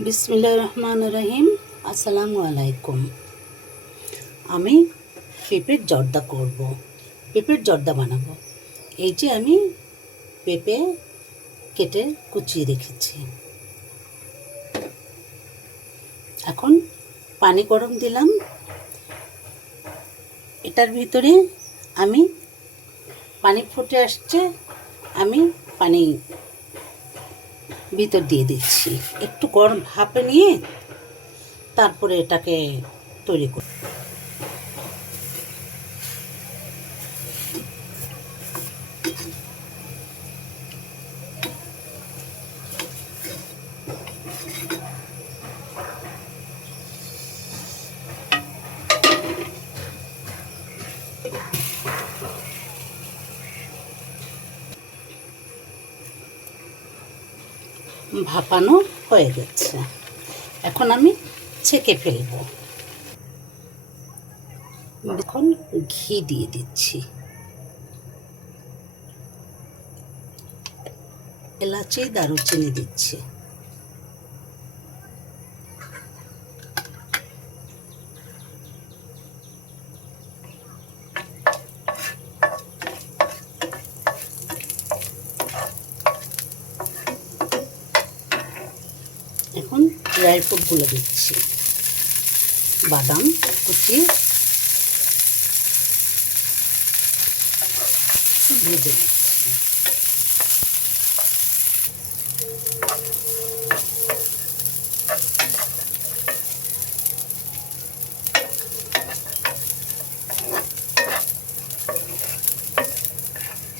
বিসমিল্লাহির রহমানির রহিম। আসসালামু আলাইকুম। আমি পেঁপের জর্দা করব, পেঁপের জর্দা বানাবো। এই যে আমি পেঁপে কেটে কুচিয়ে রেখেছি। এখন পানি গরম দিলাম, এটার ভিতরে আমি পানি ফুটে আসছে, আমি পানি ভিতর দিয়ে দিচ্ছি। একটু গরম ভাপে নিয়ে তারপরে এটাকে তৈরি করি। ভাপানো হয়ে গেছে, এখন আমি ছেঁকে ফেলবো। এখন ঘি দিয়ে দিচ্ছি, এলাচি দারুচিনি দিচ্ছি। এখন ড্রাই ফ্রুটগুলো দিচ্ছি, বাদাম কুচি ভেজে নিচ্ছি।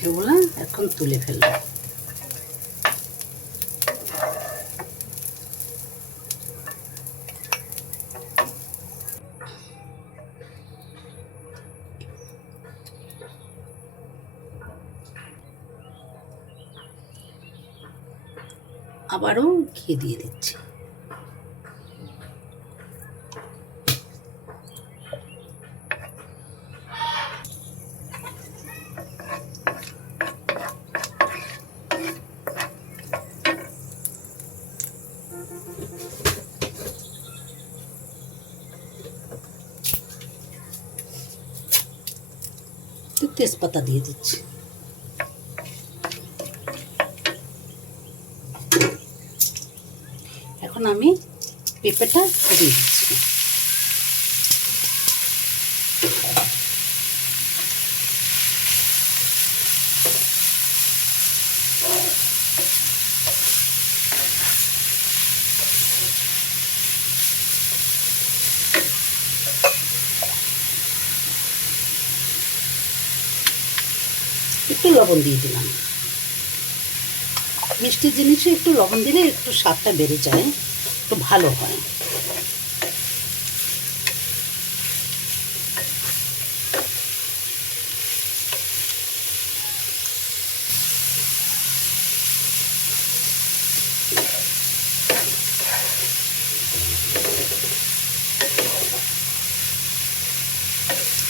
এগুলো এখন তুলে ফেলবো। আবারও ঘি দিয়ে দিচ্ছি। তেজপাতা দিয়ে দিচ্ছি। এখন আমি পেঁপেটা দিয়ে দিচ্ছি। একটু লবণ দিয়ে দিলাম। মিষ্টি জিনিসে একটু লবণ দিলে একটু স্বাদটা বেড়ে যায়, একটু ভালো হয়।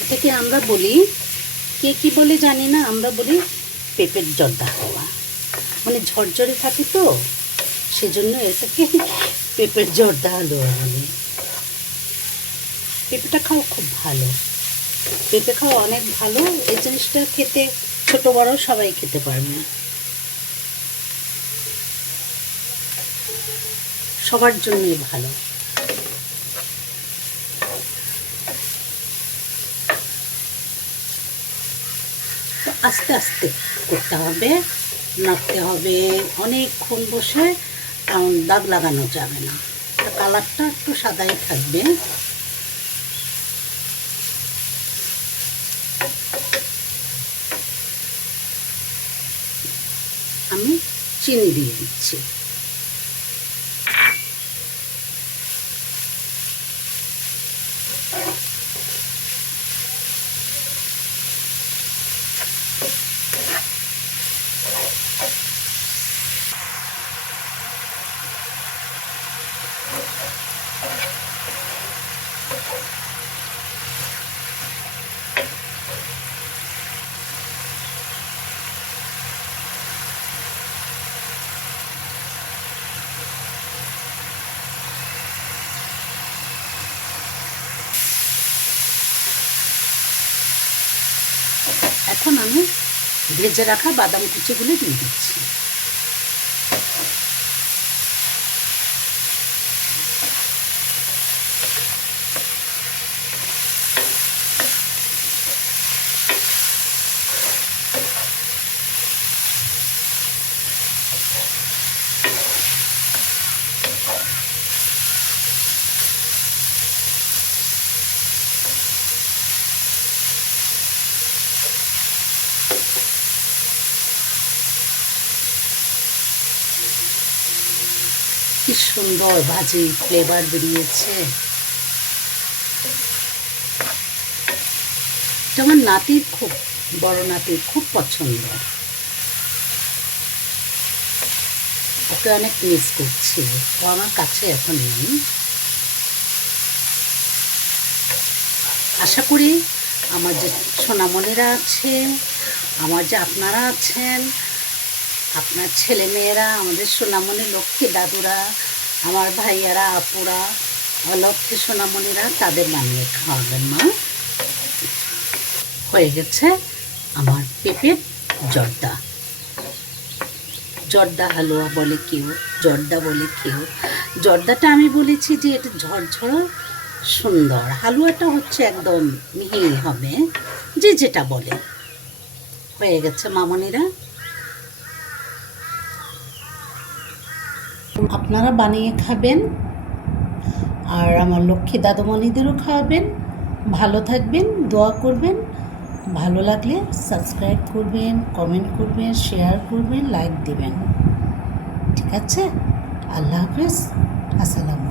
এটাকে আমরা বলি, কে কি বলে জানি না, আমরা বলি পেঁপের জর্দা হালুয়া। মানে ঝরঝরে থাকে তো, সেজন্য এটাকে পেঁপের জর্দা হালুয়া বলে। পেঁপেটা খাওয়া খুব ভালো, পেঁপে খাওয়া অনেক ভালো। এই জিনিসটা খেতে ছোট বড় সবাই খেতে পারবে, সবার জন্যই ভালো। তো আস্তে আস্তে করতে হবে, নাড়তে হবে, অনেকক্ষণ বসে দাগ লাগানো যাবে না। কালারটা একটু সাদাই থাকবে। আমি চিনি দিয়ে দিচ্ছি। ততক্ষণ আমি ভেজে রাখা বাদাম কুচিগুলো দিয়ে দিচ্ছি। কি সুন্দর ভাজি ফ্লেভার বেরিয়েছে। এটা আমার নাতির, খুব বড় নাতির খুব পছন্দ। ওকে অনেক মিস করছি, ও আমার কাছে এখন নেই। আশা করি আমার যে সোনামণিরা আছে, আমার যে আপনারা আছেন, আপনার ছেলেমেয়েরা, আমাদের সোনামণি লক্ষ্মী দাদুরা, আমার ভাইয়ারা, আপুরা, অলক্ষ্মী সোনামণিরা, তাদের বানিয়ে খাওয়াবেন মা। হয়ে গেছে আমার পেঁপের জর্দা। জর্দা হালুয়া বলে কেউ, জর্দা বলে কেউ। জর্দাটা আমি বলেছি যে এটা ঝরঝরা সুন্দর, হালুয়াটা হচ্ছে একদম মিহি হবে, যে যেটা বলে। হয়ে গেছে মামনিরা, আপনারা বানিয়ে খাবেন আর আমার লক্ষ্মী দাদুমণিদেরও খাওয়াবেন। ভালো থাকবেন, দোয়া করবেন। ভালো লাগলে সাবস্ক্রাইব করবেন, কমেন্ট করবেন, শেয়ার করবেন, লাইক দিবেন। ঠিক আছে? আল্লাহ হাফেজ, আসসালামু